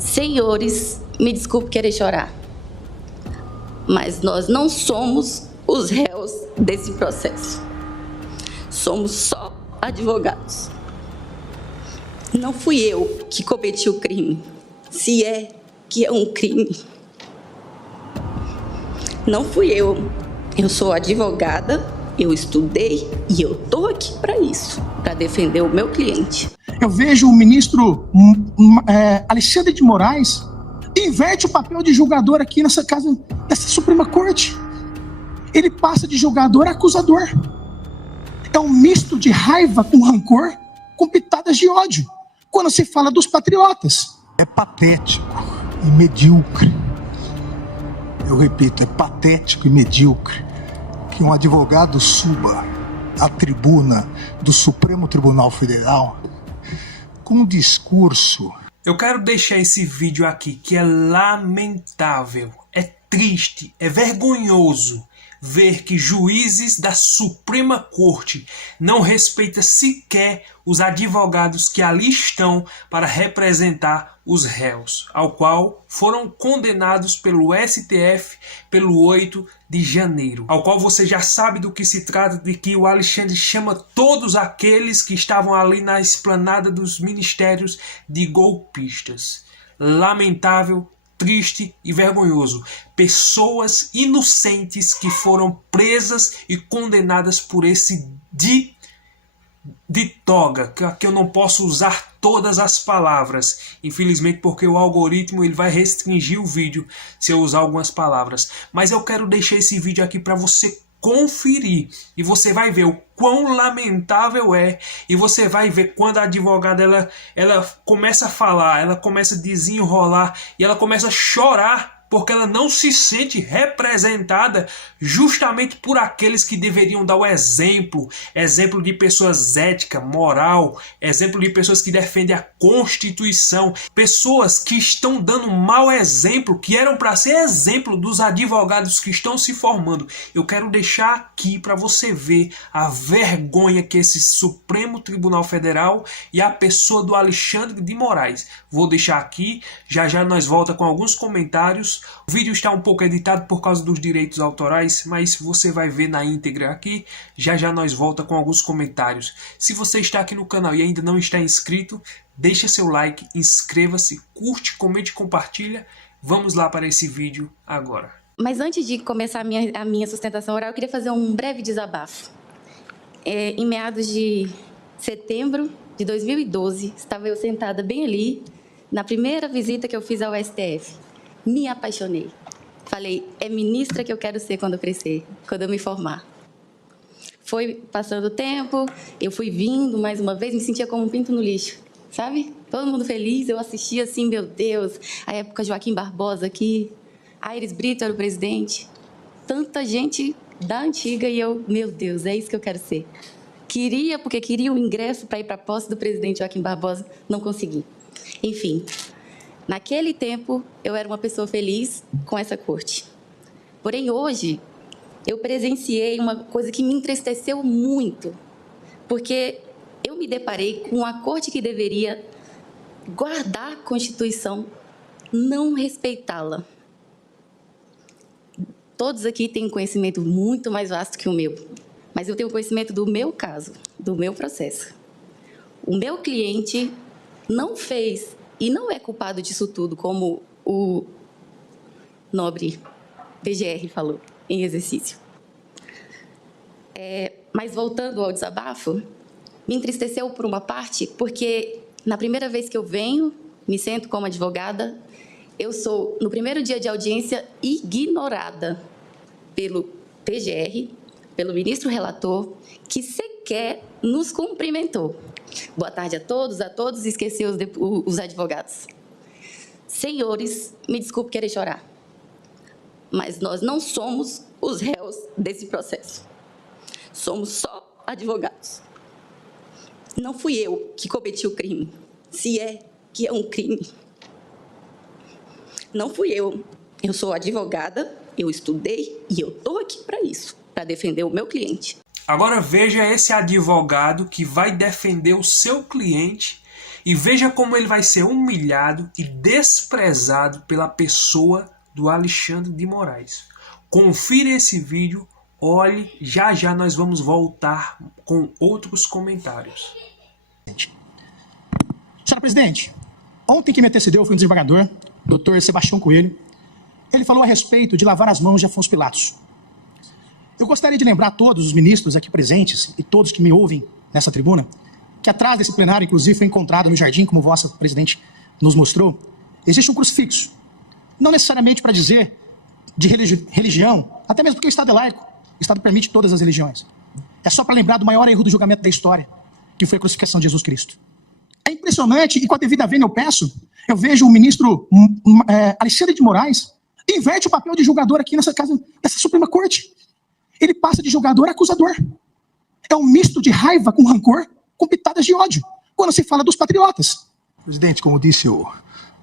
Senhores, me desculpe querer chorar, mas nós não somos os réus desse processo. Somos só advogados. Não fui eu que cometi o crime, se é que é um crime. Não fui eu. Eu sou advogada, eu estudei e eu estou aqui para isso, para defender o meu cliente. Eu vejo o ministro Alexandre de Moraes inverte o papel de julgador aqui nessa casa, nessa Suprema Corte. Ele passa de julgador a acusador. É um misto de raiva com rancor, com pitadas de ódio, quando se fala dos patriotas. É patético e medíocre. Eu repito, é patético e medíocre que um advogado suba à tribuna do Supremo Tribunal Federal com um discurso. Eu quero deixar esse vídeo aqui que é lamentável, é triste, é vergonhoso ver que juízes da Suprema Corte não respeitam sequer os advogados que ali estão para representar os réus, ao qual foram condenados pelo STF pelo 8 de janeiro, ao qual você já sabe do que se trata, de que o Alexandre chama todos aqueles que estavam ali na esplanada dos ministérios de golpistas. Lamentável, triste e vergonhoso. Pessoas inocentes que foram presas e condenadas por esse de toga, que aqui eu não posso usar todas as palavras, infelizmente, porque o algoritmo ele vai restringir o vídeo se eu usar algumas palavras. Mas eu quero deixar esse vídeo aqui para você conferir e você vai ver o quão lamentável é, e você vai ver quando a advogada ela começa a falar, ela começa a desenrolar e ela começa a chorar porque ela não se sente representada justamente por aqueles que deveriam dar o exemplo de pessoas éticas, moral, exemplo de pessoas que defendem a Constituição, pessoas que estão dando um mau exemplo, que eram para ser exemplo dos advogados que estão se formando. Eu quero deixar aqui para você ver a vergonha que esse Supremo Tribunal Federal e a pessoa do Alexandre de Moraes. Vou deixar aqui, já nós volta com alguns comentários. O vídeo está um pouco editado por causa dos direitos autorais, mas você vai ver na íntegra aqui. Já nós volta com alguns comentários. Se você está aqui no canal e ainda não está inscrito, deixa seu like, inscreva-se, curte, comente e compartilha. Vamos lá para esse vídeo agora. Mas antes de começar a minha sustentação oral, eu queria fazer um breve desabafo. Em meados de setembro de 2012, estava eu sentada bem ali, na primeira visita que eu fiz ao STF. Me apaixonei. Falei, é ministra que eu quero ser quando eu crescer, quando eu me formar. Foi passando o tempo, eu fui vindo mais uma vez, me sentia como um pinto no lixo, sabe? Todo mundo feliz, eu assistia assim, meu Deus, a época Joaquim Barbosa aqui, Aires Brito era o presidente, tanta gente da antiga e eu, meu Deus, é isso que eu quero ser. Queria, porque queria o ingresso para ir para a posse do presidente Joaquim Barbosa, não consegui. Enfim, naquele tempo eu era uma pessoa feliz com essa corte. Porém, hoje, eu presenciei uma coisa que me entristeceu muito, porque eu me deparei com uma corte que deveria guardar a Constituição, não respeitá-la. Todos aqui têm um conhecimento muito mais vasto que o meu, mas eu tenho conhecimento do meu caso, do meu processo. O meu cliente não fez, e não é culpado disso tudo, como o nobre PGR falou em exercício. Mas voltando ao desabafo, me entristeceu por uma parte, porque na primeira vez que eu venho, me sento como advogada, eu sou, no primeiro dia de audiência, ignorada pelo PGR, pelo ministro relator, que sequer nos cumprimentou. Boa tarde a todos, esqueceu os advogados. Senhores, me desculpe querer chorar, mas nós não somos os réus desse processo. Somos só advogados. Não fui eu que cometi o crime, se é que é um crime. Não fui eu. Eu sou advogada, eu estudei e eu estou aqui para isso, para defender o meu cliente. Agora veja esse advogado que vai defender o seu cliente e veja como ele vai ser humilhado e desprezado pela pessoa do Alexandre de Moraes. Confira esse vídeo, olhe, já já nós vamos voltar com outros comentários. Senhora presidente, ontem quem me antecedeu foi um desembargador, Dr. Sebastião Coelho. Ele falou a respeito de lavar as mãos de Afonso Pilatos. Eu gostaria de lembrar a todos os ministros aqui presentes e todos que me ouvem nessa tribuna, que atrás desse plenário, inclusive, foi encontrado no jardim, como vossa presidente nos mostrou, existe um crucifixo. Não necessariamente para dizer de religião, até mesmo porque o Estado é laico, o Estado permite todas as religiões. É só para lembrar do maior erro do julgamento da história, que foi a crucificação de Jesus Cristo. É impressionante, e com a devida vênia eu vejo o ministro Alexandre de Moraes inverte o papel de julgador aqui nessa Suprema Corte. Ele passa de julgador a acusador. É um misto de raiva com rancor, com pitadas de ódio, quando se fala dos patriotas. Presidente, como disse o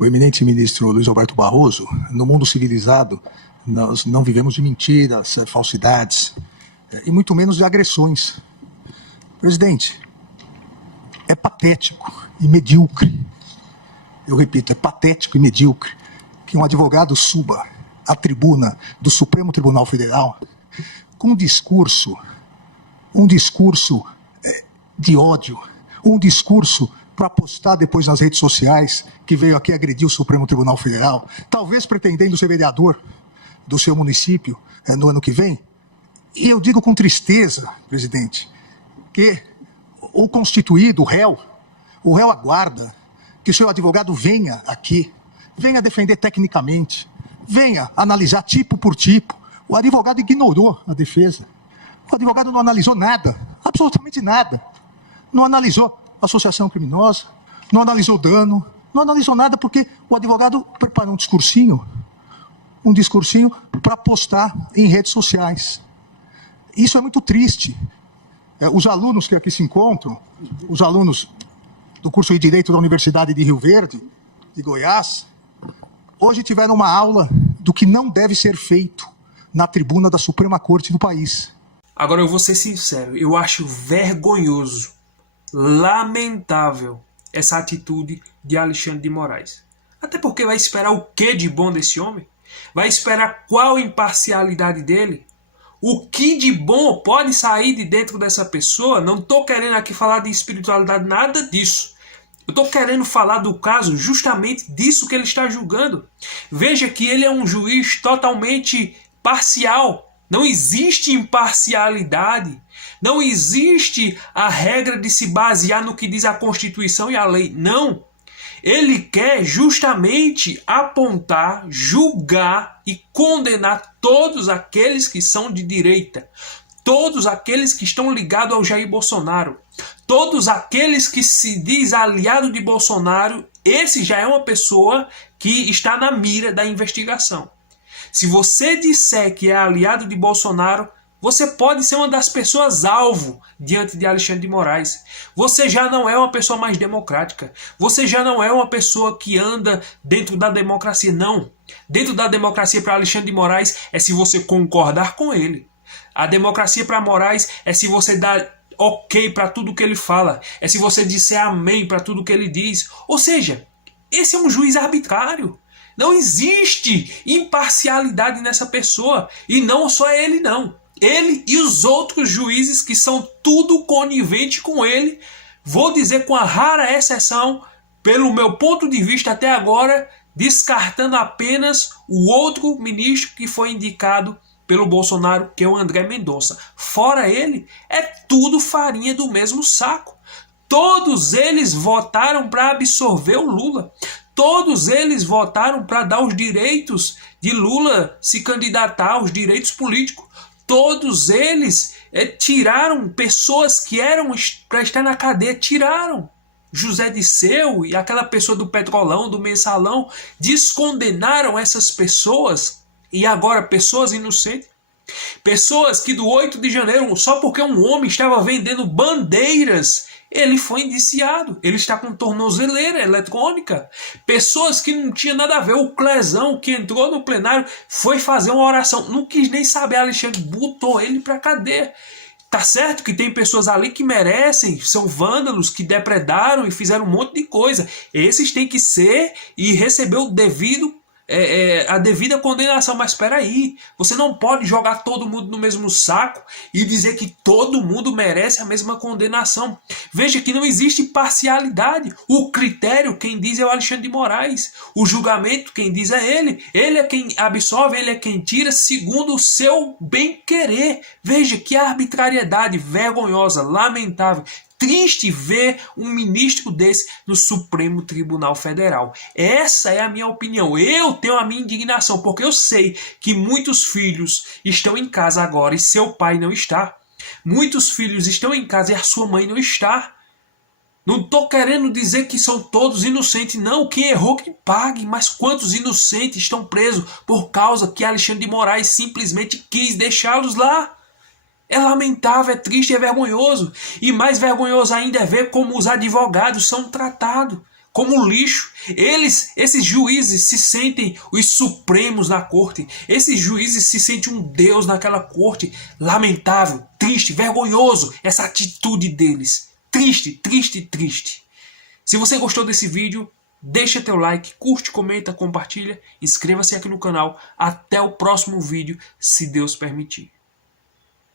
eminente ministro Luiz Alberto Barroso, no mundo civilizado nós não vivemos de mentiras, falsidades, e muito menos de agressões. Presidente, é patético e medíocre, eu repito, é patético e medíocre que um advogado suba à tribuna do Supremo Tribunal Federal com um discurso de ódio, um discurso para postar depois nas redes sociais que veio aqui agredir o Supremo Tribunal Federal, talvez pretendendo ser vereador do seu município no ano que vem. E eu digo com tristeza, presidente, que o constituído, o réu aguarda que o seu advogado venha aqui, venha defender tecnicamente, venha analisar tipo por tipo. O advogado ignorou a defesa. O advogado não analisou nada, absolutamente nada. Não analisou associação criminosa, não analisou dano, não analisou nada porque o advogado preparou um discursinho para postar em redes sociais. Isso é muito triste. Os alunos que aqui se encontram, os alunos do curso de Direito da Universidade de Rio Verde, de Goiás, hoje tiveram uma aula do que não deve ser feito na tribuna da Suprema Corte do país. Agora eu vou ser sincero, eu acho vergonhoso, lamentável essa atitude de Alexandre de Moraes. Até porque vai esperar o que de bom desse homem? Vai esperar qual imparcialidade dele? O que de bom pode sair de dentro dessa pessoa? Não estou querendo aqui falar de espiritualidade, nada disso. Eu estou querendo falar do caso justamente disso que ele está julgando. Veja que ele é um juiz totalmente parcial. Não existe imparcialidade. Não existe a regra de se basear no que diz a Constituição e a lei. Não. Ele quer justamente apontar, julgar e condenar todos aqueles que são de direita, todos aqueles que estão ligados ao Jair Bolsonaro, todos aqueles que se diz aliado de Bolsonaro. Esse já é uma pessoa que está na mira da investigação. Se você disser que é aliado de Bolsonaro, você pode ser uma das pessoas alvo diante de Alexandre de Moraes. Você já não é uma pessoa mais democrática. Você já não é uma pessoa que anda dentro da democracia. Não. Dentro da democracia para Alexandre de Moraes é se você concordar com ele. A democracia para Moraes é se você dar ok para tudo que ele fala. É se você disser amém para tudo que ele diz. Ou seja, esse é um juiz arbitrário. Não existe imparcialidade nessa pessoa. E não só ele, não. Ele e os outros juízes que são tudo conivente com ele, vou dizer com a rara exceção, pelo meu ponto de vista até agora, descartando apenas o outro ministro que foi indicado pelo Bolsonaro, que é o André Mendonça. Fora ele, é tudo farinha do mesmo saco. Todos eles votaram para absorver o Lula. Todos eles votaram para dar os direitos de Lula se candidatar, os direitos políticos. Todos eles tiraram pessoas que eram para estar na cadeia, tiraram. José Disseu e aquela pessoa do Petrolão, do Mensalão, descondenaram essas pessoas. E agora pessoas inocentes, pessoas que do 8 de janeiro, só porque um homem estava vendendo bandeiras, ele foi indiciado, ele está com tornozeleira eletrônica. Pessoas que não tinham nada a ver, o Clezão que entrou no plenário foi fazer uma oração, não quis nem saber, Alexandre botou ele para cadeia. Tá certo que tem pessoas ali que merecem, são vândalos que depredaram e fizeram um monte de coisa. Esses têm que ser e receber o devido, a devida condenação. Mas espera aí, você não pode jogar todo mundo no mesmo saco e dizer que todo mundo merece a mesma condenação. Veja que não existe parcialidade. O critério, quem diz é o Alexandre de Moraes. O julgamento, quem diz é ele. Ele é quem absolve, ele é quem tira segundo o seu bem-querer. Veja que arbitrariedade vergonhosa, lamentável. Triste ver um ministro desse no Supremo Tribunal Federal. Essa é a minha opinião. Eu tenho a minha indignação, porque eu sei que muitos filhos estão em casa agora e seu pai não está. Muitos filhos estão em casa e a sua mãe não está. Não estou querendo dizer que são todos inocentes, não. Quem errou que pague. Mas quantos inocentes estão presos por causa que Alexandre de Moraes simplesmente quis deixá-los lá? É lamentável, é triste, é vergonhoso. E mais vergonhoso ainda é ver como os advogados são tratados como lixo. Esses juízes se sentem os supremos na corte. Esses juízes se sentem um deus naquela corte. Lamentável, triste, vergonhoso essa atitude deles. Triste, triste, triste. Se você gostou desse vídeo, deixa teu like, curte, comenta, compartilha. Inscreva-se aqui no canal. Até o próximo vídeo, se Deus permitir.